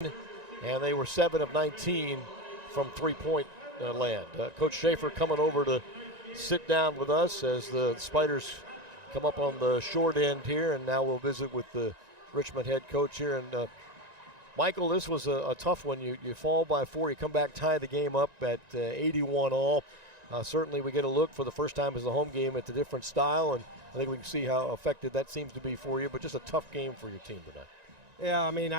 and they were 7 of 19 from three-point land. Coach Shafer coming over to sit down with us as the Spiders come up on the short end here, and now we'll visit with the Richmond head coach here. And Michael, this was a tough one. You fall by 4, you come back, tie the game up at 81 all. Certainly we get a look for the first time as a home game at the different style, and I think we can see how effective that seems to be for you, but just a tough game for your team tonight. Yeah, I mean,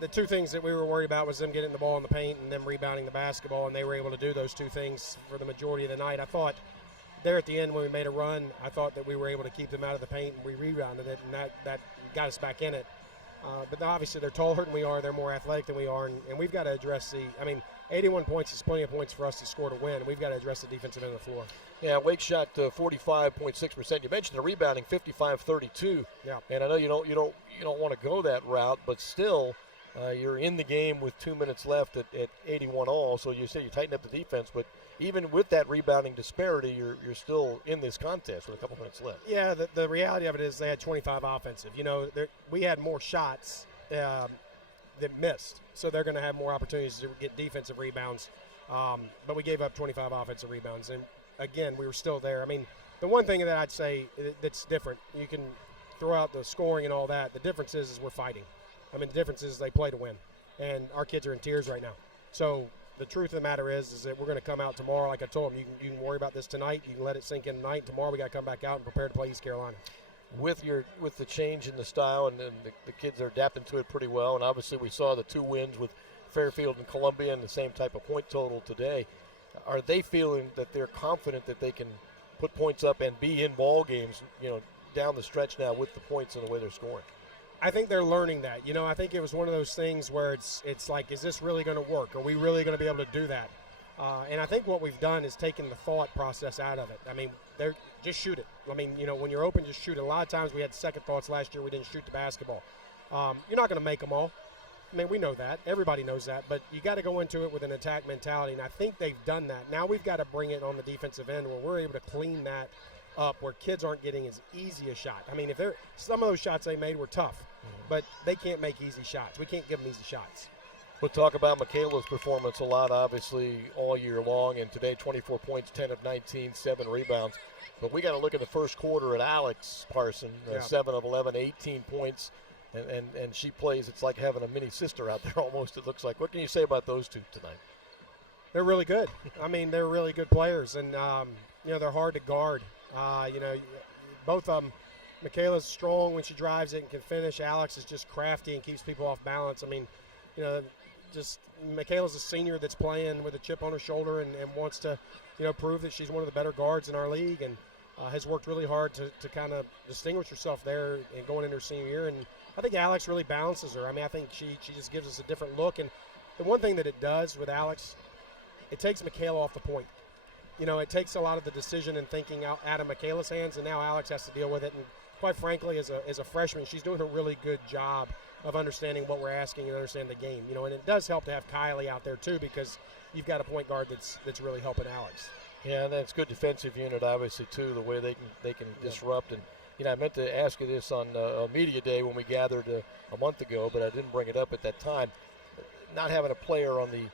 the two things that we were worried about was them getting the ball in the paint and them rebounding the basketball, and they were able to do those two things for the majority of the night. I thought there at the end when we made a run, I thought that we were able to keep them out of the paint, and we rebounded it, and that got us back in it. But obviously they're taller than we are, they're more athletic than we are, and we've got to address 81 points is plenty of points for us to score to win. We've got to address the defensive end of the floor. Yeah, Wake shot 45.6%. You mentioned the rebounding, 55-32. Yeah. And I know you don't want to go that route, but still, you're in the game with 2 minutes left at 81 all. So you say you tighten up the defense, but even with that rebounding disparity, you're still in this contest with a couple minutes left. Yeah, the reality of it is they had 25 offensive. We had more shots that missed, so they're going to have more opportunities to get defensive rebounds. But we gave up 25 offensive rebounds, and again, we were still there. I mean, the one thing that I'd say that's different, you can throw out the scoring and all that. The difference is we're fighting. I mean, the difference is they play to win, and our kids are in tears right now. So the truth of the matter is that we're going to come out tomorrow. Like I told them, you can worry about this tonight. You can let it sink in tonight. Tomorrow we got to come back out and prepare to play East Carolina. With the change in the style, and the kids are adapting to it pretty well, and obviously we saw the 2 wins with Fairfield and Columbia and the same type of point total today. Are they feeling that they're confident that they can put points up and be in ball games, down the stretch now with the points and the way they're scoring? I think they're learning that. I think it was one of those things where it's like, is this really going to work? Are we really going to be able to do that? And I think what we've done is taken the thought process out of it. I mean, just shoot it. I mean, when you're open, just shoot it. A lot of times we had second thoughts last year. We didn't shoot the basketball. You're not going to make them all. I mean, we know that. Everybody knows that. But you got to go into it with an attack mentality, and I think they've done that. Now we've got to bring it on the defensive end where we're able to clean that up, where kids aren't getting as easy a shot. I mean, some of those shots they made were tough, but they can't make easy shots. We can't give them easy shots. We'll talk about Michaela's performance a lot, obviously, all year long. And today, 24 points, 10 of 19, 7 rebounds. But we got to look at the first quarter at Alex Parson, 7 of 11, 18 points. And she plays, it's like having a mini sister out there almost, it looks like. What can you say about those two tonight? They're really good. I mean, they're really good players. And, they're hard to guard. Both of them. Michaela's strong when she drives it and can finish. Alex is just crafty and keeps people off balance. I mean, just Michaela's a senior that's playing with a chip on her shoulder and wants to, prove that she's one of the better guards in our league, and has worked really hard to kind of distinguish herself there and going into her senior year. And I think Alex really balances her. I mean, I think she just gives us a different look. And the one thing that it does with Alex, it takes Michaela off the point. It takes a lot of the decision and thinking out of Michaela's hands, and now Alex has to deal with it. And quite frankly, as a freshman, she's doing a really good job of understanding what we're asking and understand the game. And it does help to have Kylie out there too, because you've got a point guard that's really helping Alex. Yeah, and that's good defensive unit, obviously, too, the way they can disrupt. And I meant to ask you this on media day when we gathered a month ago, but I didn't bring it up at that time. Not having a player on the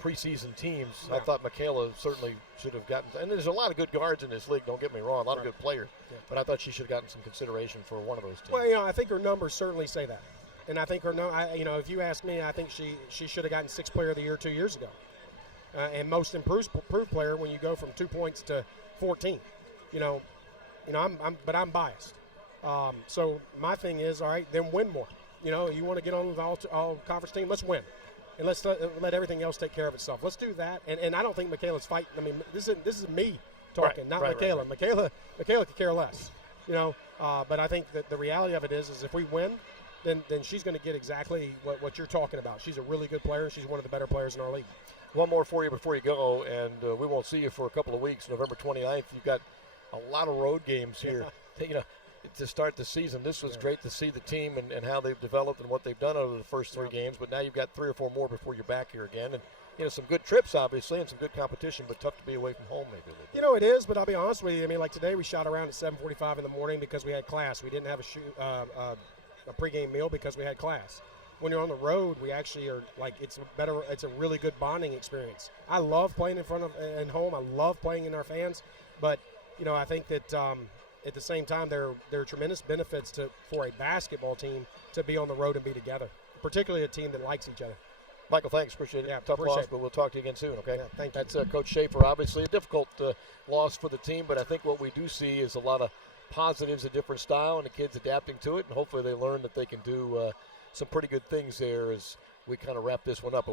preseason teams, I thought Michaela certainly should have gotten. And there's a lot of good guards in this league. Don't get me wrong, a lot of good players. Yeah. But I thought she should have gotten some consideration for one of those teams. Well, I think her numbers certainly say that, and I think if you ask me, I think she should have gotten 6th Player of the Year 2 years ago, and most improved player when you go from 2 points to 14. But I'm biased. So my thing is, all right, then win more. You want to get on with all conference team, let's win. And let's let everything else take care of itself. Let's do that. And I don't think Michaela's fighting. I mean, this is me talking, not Michaela. Right. Michaela could care less, But I think that the reality of it is if we win, then she's going to get exactly what you're talking about. She's a really good player. She's one of the better players in our league. One more for you before you go, and we won't see you for a couple of weeks. November 29th, you've got a lot of road games here. To start the season, this was great to see the team and how they've developed and what they've done over the first 3 games. But now you've got 3 or 4 more before you're back here again, and some good trips obviously and some good competition, but tough to be away from home maybe. It is, but I'll be honest with you. I mean, like today we shot around at 7:45 in the morning because we had class. We didn't have a pregame meal because we had class. when you're on the road, we actually are like it's a really good bonding experience. I love playing in front of and home. I love playing in our fans, but I think that at the same time there are tremendous benefits for a basketball team to be on the road and be together, particularly a team that likes each other. Michael, thanks. Appreciate it. Yeah, Tough appreciate loss, it. but we'll talk to you again soon, okay? Yeah, thank you. That's Coach Shafer. Obviously a difficult loss for the team, but I think what we do see is a lot of positives, a different style, and the kids adapting to it, and hopefully they learn that they can do some pretty good things there as we kind of wrap this one up.